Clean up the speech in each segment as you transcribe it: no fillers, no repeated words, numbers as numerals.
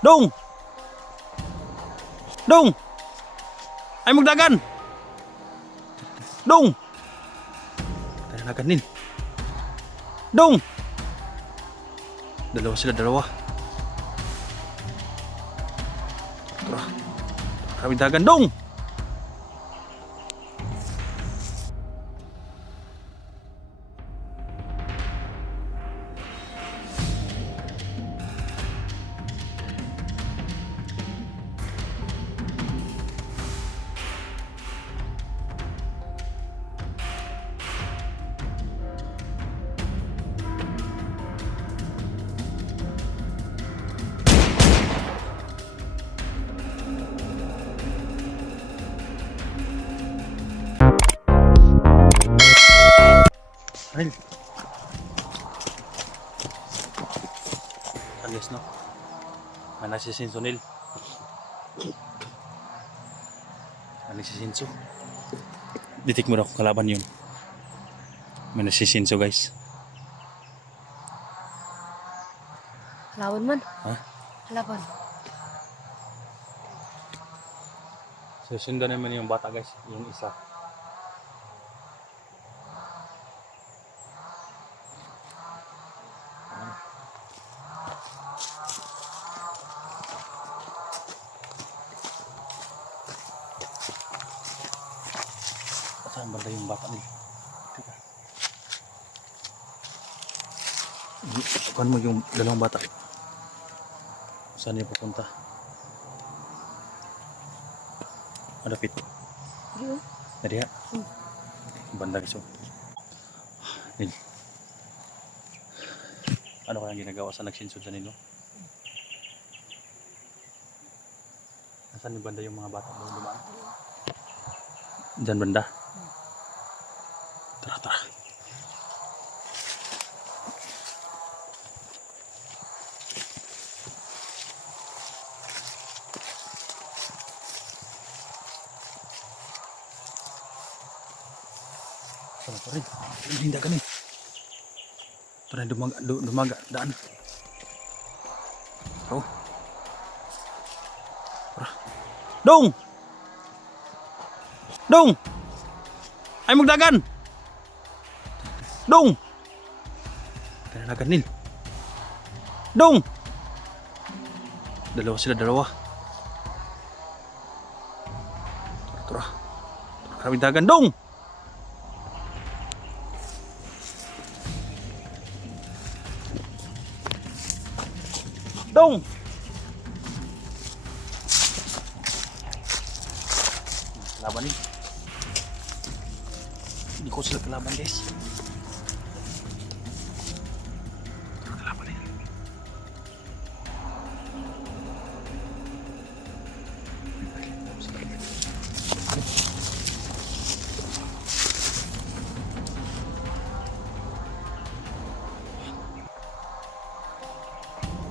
Dong! Dong! Ay magdagan! Dong! Dalagan nil. Dong! Dalawa sila, dalawa. Tara. Kami dagan, Dong! Ay. Alis no. Mana si Sinso nil. Ano si Sinso? Ditik mo na kung kalaban yun. Mana si Sinso guys. Lawan man. Ha? Laban. Susundan naman yung bata guys. Yung isa. Saan banda yung bata nila? Teka. Sukan mo yung dalawang bata. Saan niya pupunta? Malapit. Iyo. Nadiha? Banda guys. Nil. Ano kayang ginagawa sa nagsinsod sa nilo? Nasaan yung banda yung mga bata mo dumaan? Diyan banda? Tara, tara. Sana pa rin. Hindi ka rin. Tara, dumaga, daan. Oh. Tara. Dong! Dong! Ay magdagan! Dong! Dalagan nil. Dong! Dalawa sila, dalawa. Tara, tara. Kami dagan, Dong! Dong! Kalaban nih. Hindi ko sila kalaban guys. Kalaban nih.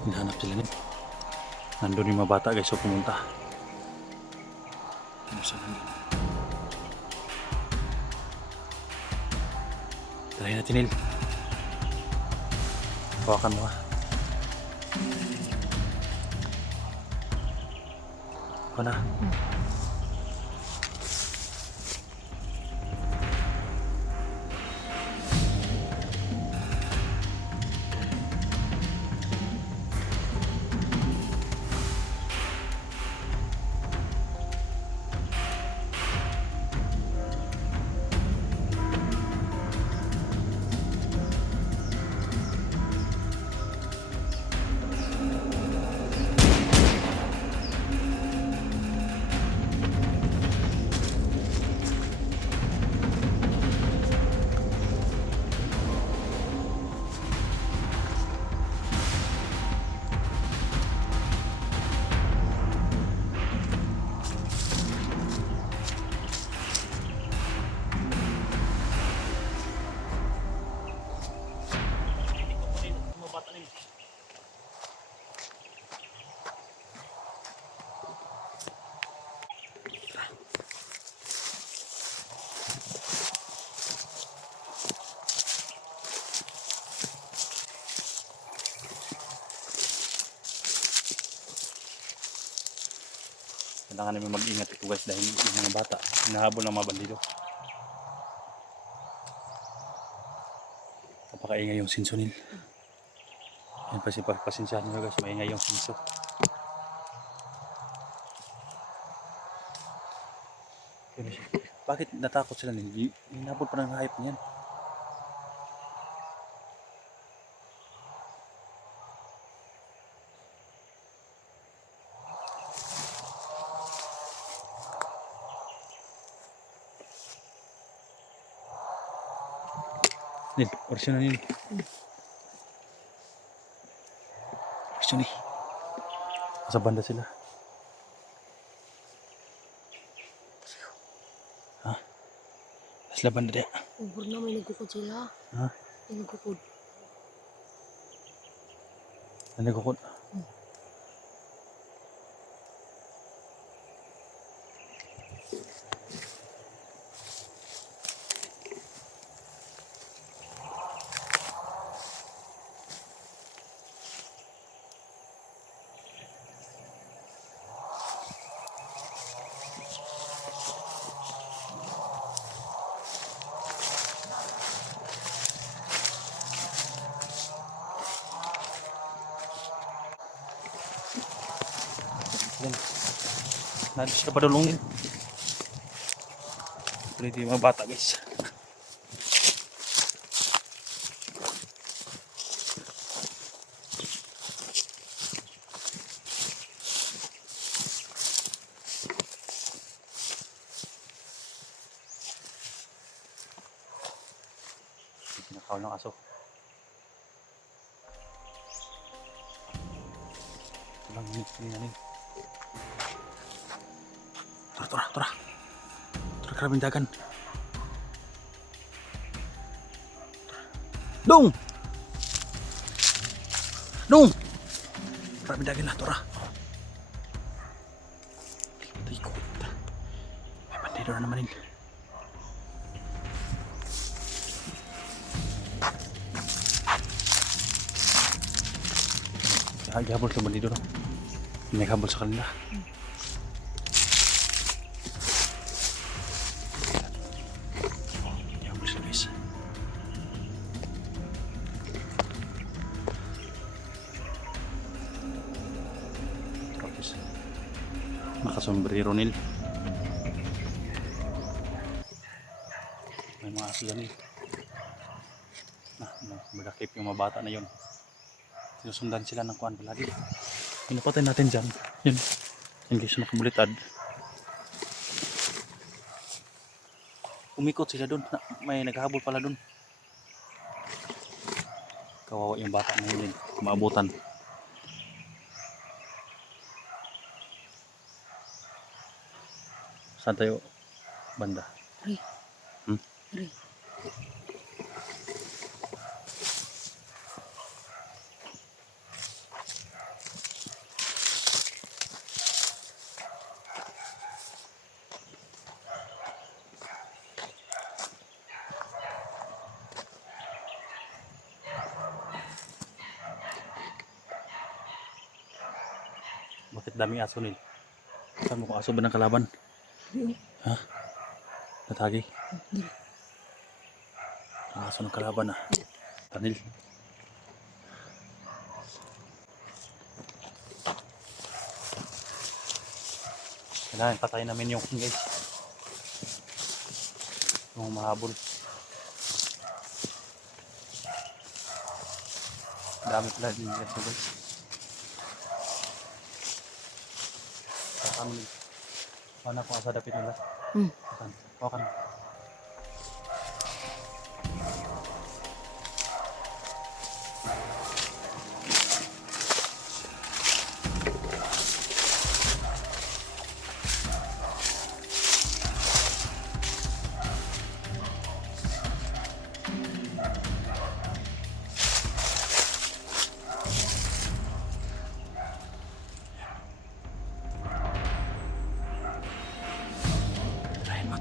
Hinahanap sila nih. Nandun yung mga bata guys, so pumunta. Ano saan nandun? Try natin nil. Hawakan mo ha. Ako na. Kailangan namin mag-ingat ito guys dahil yung mga bata hinahabol ng mga bandido. Napakaingay yung sinso nil. Yan pasensyahan nyo guys, maingay yung sinso. Bakit natakot sila nil? Hinabol pa ng hype niyan. Nil, orsyon na nil. Orsyon eh. Sa banda sila. Ha? Sila banda dia. Ubur na may nagkukod sila. Ha? May nagkukod. Nagkukod. Yan. Nalis na padulungin. Pero ito yung mga bata guys. Sinakaw ng aso. Ito lang yung nanin. Tora. Tora karabing dagan. Dong! Karabing dagan na, tora. Ito ikot. May bandido na naman yun. Habol sa bandido no. May habol sa kanila. Nakasombrero nil. May mga aso yan eh. Magakip yung mga bata na yun. Sinusundan sila ng kuwan palagi. Pinapatay natin dyan. Yun. Yung guys nakabulitad. Umikot sila dun. May naghahabol pala dun. Kawawa yung bata na yun. Maabutan. Saan tayo banda? Ray. Hmm? Ray. Bakit daming aso nil? Saan mo kung aso ba ng kalaban? Ha? Natagi? Ang aso ng kalaban ah. Tanil. Kailangan patayin namin yung guys. Yung mahabol. Dami pala din guys. Kami mana kung asa dapit nila. Saan? Wakan. Tirahin mo.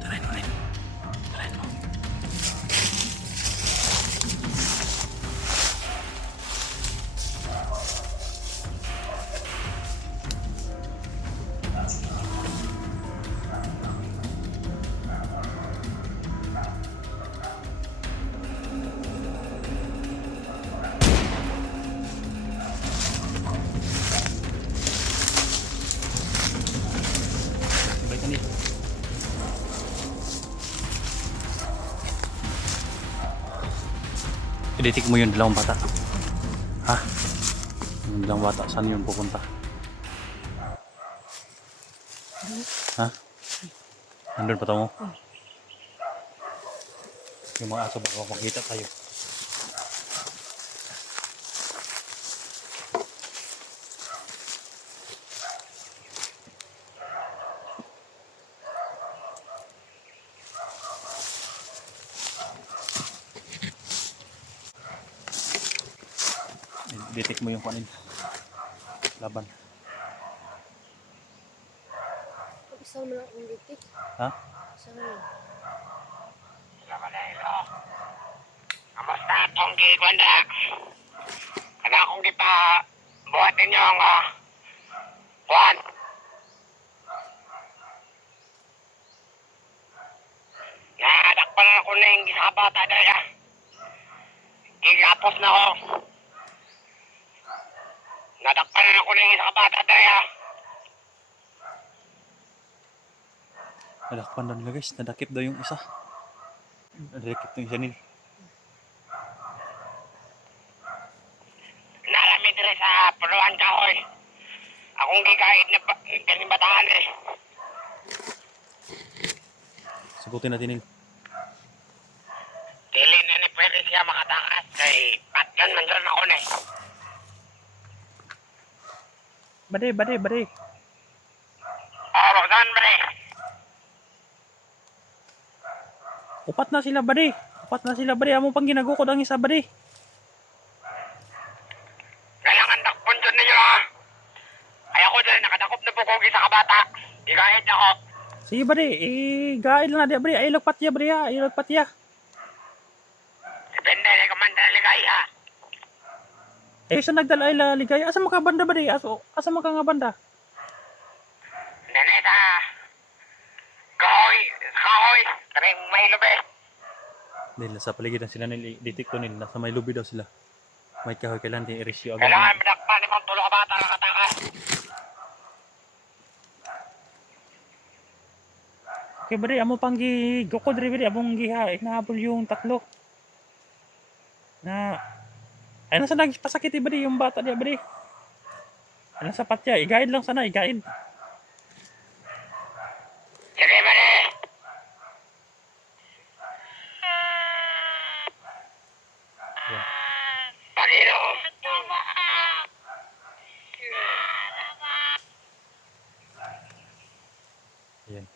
Ditik mo yung dalawang bata. Ha? Yung dalawang bata, saan yun pupunta? Ha? Nandun pa mo? Yung mga aso baka makita tayo. Ditik mo yung kanin. Laban. Isang na akong litik. Ha? Isang na. Kamusta itong gigwanda? Kana akong kita buhatin niyo ang Juan. Nakadakpan na ako na yung gisabata daya. Gigapos na ako. Nadakpan na ako na yung gisabata daya. Nadakpan daw nila guys. Nadakip daw yung isa. Nadakip yung isa nila. Nalamid rin sa Puluhan Kahoy. Akong gigait na ganibatahan eh. Sagutin natin nila. Dili na ni pwede siya makatakas kay patyan man dyan ako na eh. Bade. Oh, saan ba eh? Upat na sila bade. Amo pang ginagukod ang isa bade. Kailangan takpon dyan ninyo ha. Ay ako dyan, nakadakop na bukogi sa kabata. Igahit ako. Sige bade. Gail na dia bade. Ay lagpat ya bade ha. Depende ni Commander Ligay ha. Sa nagdala ay ligay. Asa mo ka banda bade? Asa mo ka nga banda? Nanita. Kahoy. Karing may lube. Nila sa paligid sila nila. Ditik to nila. Nasa may lubi daw sila. May kahoy kailan din i-rescue agad. Kailangan madakpan ni mong tulo kabata nakatakas. Okay bade. Amo pang gukod rin bade. Among giha. Inahabol yung tatlo. Ay nasa nagpasakit bade yung bata dia bade. Ay nasa patya. I-guide lang sana. I-guide. Sige ba ni? Yan. Panginoon. Ayan.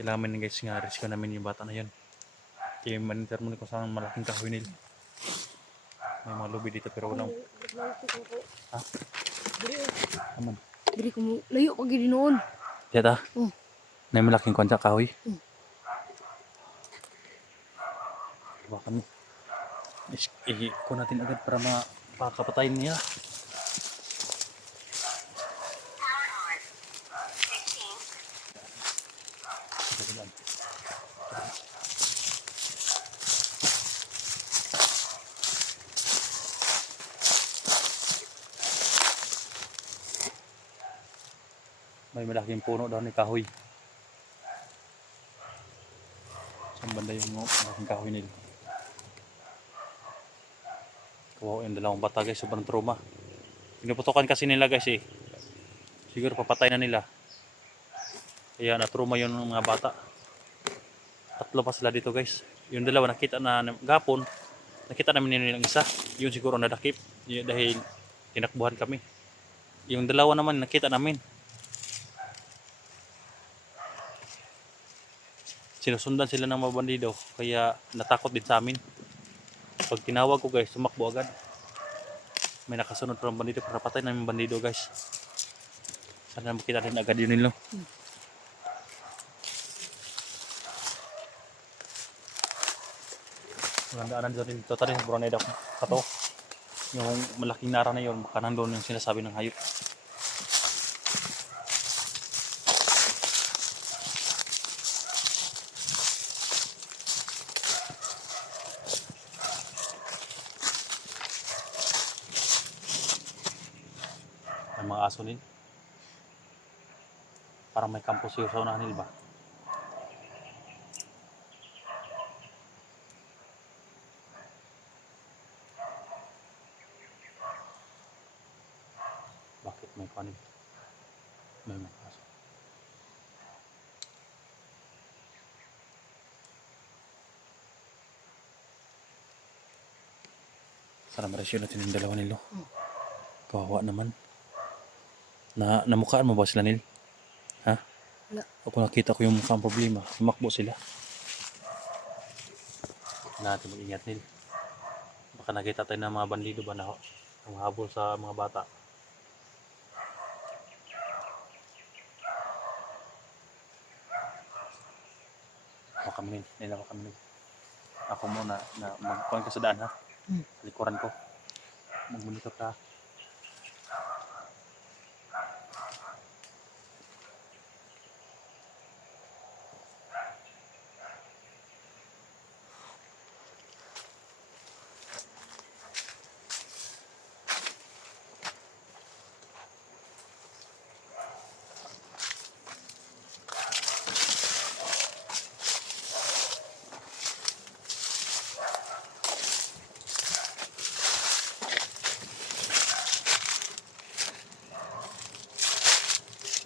Kailangan namin guys nga rescue namin yung bata na yun. Kaya manitar mo kung saan malaking kahoy nila. May mga lubi dito pero walang. Ha? Aman. Dili ko mo layo pag gini noon. Dito? Oh. May malaking kwansa kahoy. Baka mo. Iko natin agad para mapakapatayin niya. May malaking puno daw ni kahoy. Saan banda yung malaking kahoy nila? Wow, yung dalawang bata guys, sobrang trauma. Pinuputokan kasi nila guys eh. Siguro papatay na nila. Kaya na-trauma yung mga bata. Tatlo pa sila dito guys. Yung dalawa nakita na gapon. Nakita namin nilang isa. Yun siguro nadakip. Yun, dahil tinakbuhan kami. Yung dalawa naman nakita namin. Sinusundan sila ng mga bandido. Kaya natakot din sa amin. Pag tinawag ko guys, sumakbo agad. May nakasunod pa ng bandido para patay namin bandido guys. Sana makita rin agad yun nilo. Magandaanan dito rin sa Broneda kato. Yung malaking nara na yun, baka nandun yung sinasabi ng hayop. May mga aso din. Parang may campus yung sa unahan nila ba? kanin. May mga kaso. Sana maresyo natin yung dalawa nilo. Kawawa naman. Namukaan mo ba sila, Nil? Ha? Wala. Ako nakita ko yung mukhang problema. Sumakbo sila. Natin mag-ingat, Nil. Baka nakita tayo ng mga bandido ba na ang habol sa mga bata. Hawa kami, Nil. Nilawa kami, Nil. Ako muna na magkuhan ka sa daan, ha? Likuran ko. Magmonitor ka.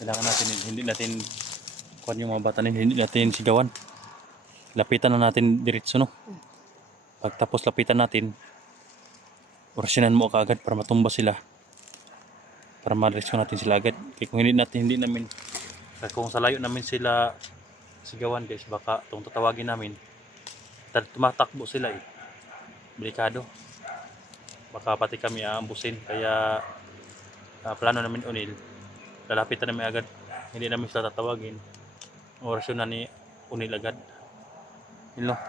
Kailangan natin, hindi natin kuhan yung mga bata nila, hindi natin sigawan. Lapitan na natin diretso, no? Pagtapos lapitan natin, orasyonan mo kaagad para matumba sila. Para ma-diretso natin sila agad. Kaya kung hindi namin, kung sa layo namin sila sigawan guys, baka itong tatawagin namin, tumatakbo sila eh. Delikado. Baka pati kami aambusin. Kaya plano namin Unil, lalapitan namin agad. Hindi namin sila tatawagin. Orasyon na ni Unil agad. Yun lang.